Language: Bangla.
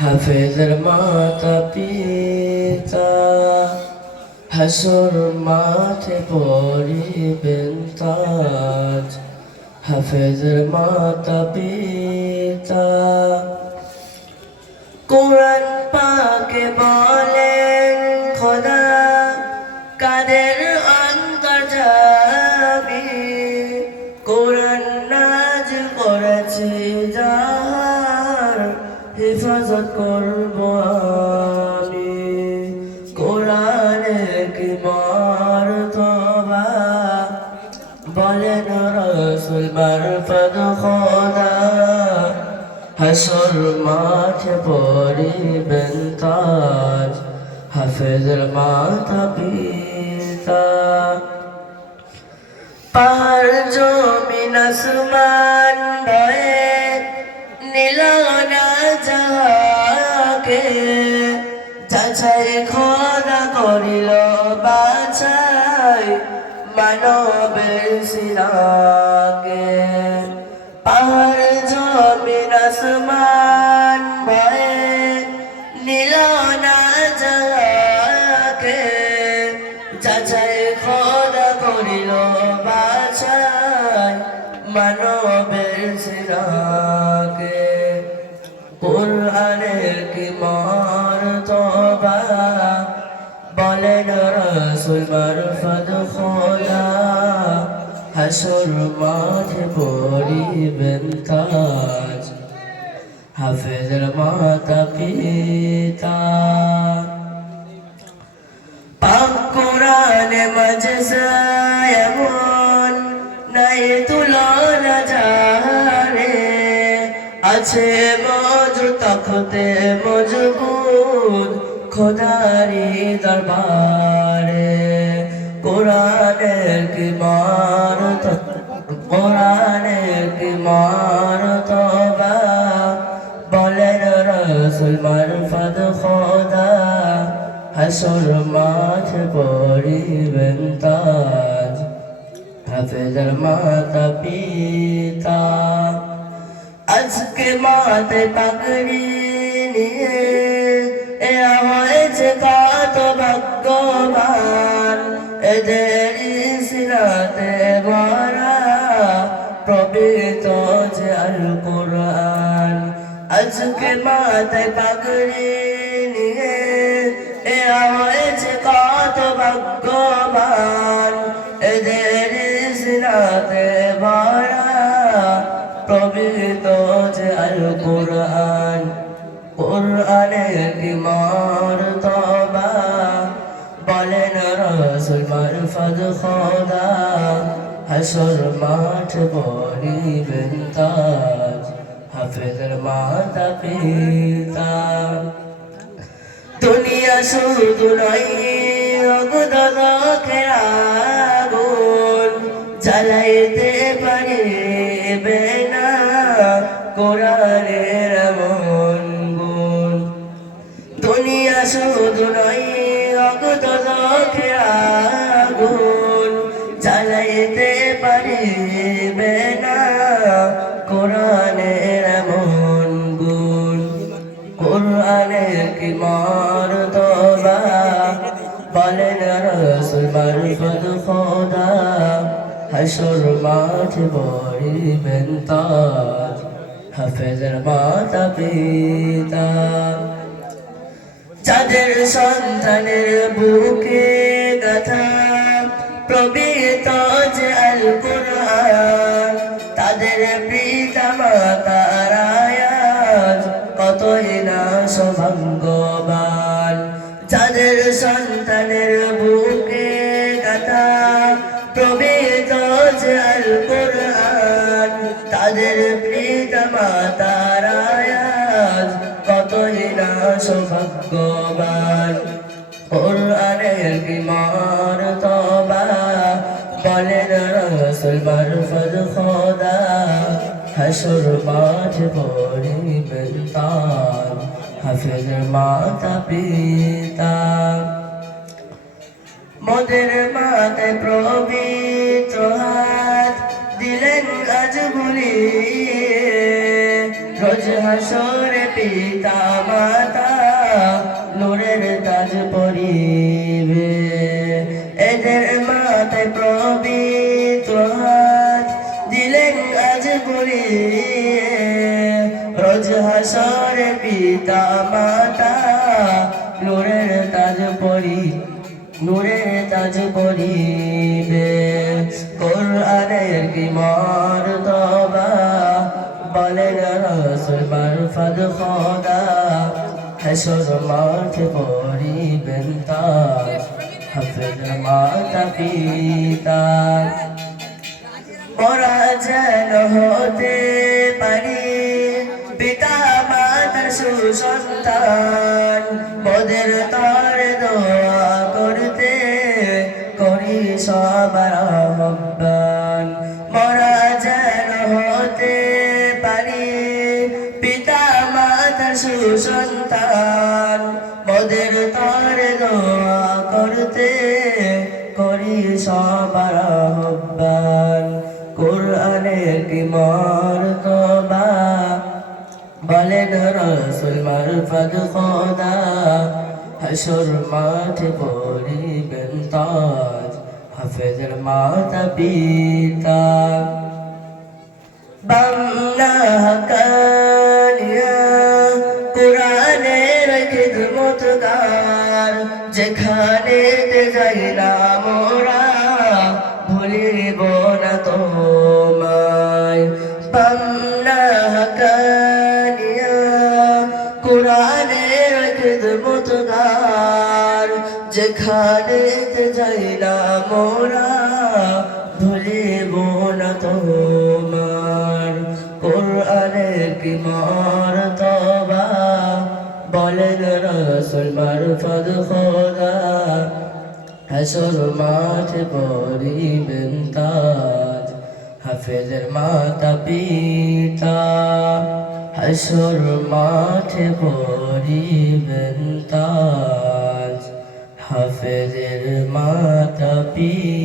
হাফেজের মাতা পিতা হাসর মাঠে পড়িবেন তাজ। হাফেজের মাতা পিতা কোরআন পাকে বলেন খোদা কাদের অন্তর যাবি, কোরআন নাজিল করেছি যাহার হেফাজত করব আমি। কোরআনের কি মর্তবা বলেন রাসূল মারফত খোদা, হাসর মাঠে পড়িবেন তাজ। হাফেজের মাতা পিতা পাহাড় জমিন আসমান ভয়ে নিল না যাহাকে, যাচাই খোদা করিল বাছাই মানবের সিরাকে। পাহাড় জমিন আসমান ভয়ে নিল না যাহাকে, যাচাই খোদা করিল বাছাই মানবের সিরাকে। কোরআনের কি মর্তবা বলেন রাসূল মারফত খোদা, হাসর মাঠে পড়িবেন তাজ। হাফেজের মাতা পিতা পাক কোরআনে মাজসায় এমন নাই তুলনা যারে, আছে মজু তখতে মজবুত খোদারি দরবারে। কোরআনের কি মর্তবা বলেন রাসূল মারফত খোদা, হাসর মাঠে পড়িবেন তাজ। হাফেজের মাতা পিতা আজকে মাতে পাগড়ি নিয়ে এরা হয়েছে কত ভাগ্যবান, এদের সিরাতে ভরা পবিত্র যে আল কোরআন। আজকে মাতে পাগড়ি নিয়ে এরা হয়েছে কত ভাগ্যবান, এদের সিরাতে ভরা পবিত্র যে আল কোরআন। কোরআনের কি মর্তবা বলেন রাসূল মারফত খোদা, হাসর মাঠে পড়িবেন তাজ। হাফেজের মাতা পিতা দুনিয়া শুধু নয় অগদকে আগুন জ্বালাইতে পারিবে না কোরআনের এমন গুণ। দুনিয়া শুধু নয় অগদকে আগুন জ্বালাইতে পারিবে না কোরআনের এমন গুণ। কোরআনের কি মর্তবা বলেন রাসূল মারফত খোদা, হাসর মাঠে পড়িবেন তাজ। হাফেজের মাতা পিতা যাদের সন্তানের বুকে গাথা পবিত্র যে আল কোরআন, তাদের পিতা মাতার আয়াজ কতই না সৌভাগ্যবান। যাদের সন্তানের বুকে গাথা পবিত্র যে আল কোরআন, তাদের পিতা মাতার আয়াজ কতই না সৌভাগ্যবান। কোরআনের কি মর্তবা বলেন রাসূল মারফত খোদা, হাসর মাঠে পড়িবেন তাজ। হাফেজের মাতা পিতা মোদের মাতে পবিত্র হাত দিলেন আজ ভুলিয়ে, রোজ হাসরে পিতা মাতা নূরের তাজ পরিবে এদের মাথায় পবিত্র হাত দিলেন আজ বলিয়ে রোজ হাসরে পিতা মাতা নূরের তাজ পরিবে কোরআনের কি মর্তবা বলেন রাসূল মারফত খোদা হাসর মাঠে পড়িবেন তাজ হাফেজ মাতা পিতা মোরা যেন হতে পারি পিতা মাতার সুসন্তান মোদের তার দোয়া করতে করি সবার আহ্বান মোরা যেন হতে পারি পিতা মাতার সুসন্তান মোদের তার দোয়া করতে করি সবার আহ্বান কোরআনের কি মর্তবা বলেন রাসূল মারফত খোদা হাসর মাঠে পড়িবেন তাজ হাফেজের মাতা পিতা বাংলা হাকানিয়া কোরআনের খিদমতগার যেখানে যাই না মোরা ভুলিব না তোমায় বাংলা হাকানিয়া কোরআনের খিদমতগার যেখানে যাই না মোরা ভুলিব না তোমার কোরআনের কি মর্তবা বলেন রাসূল মারফত খোদা হাসর মাঠে পড়িবেন তাজ হাফেজের মাতা পিতা হাসর মাঠে পড়িবেন তাজ হাফেজের মাতা পিতা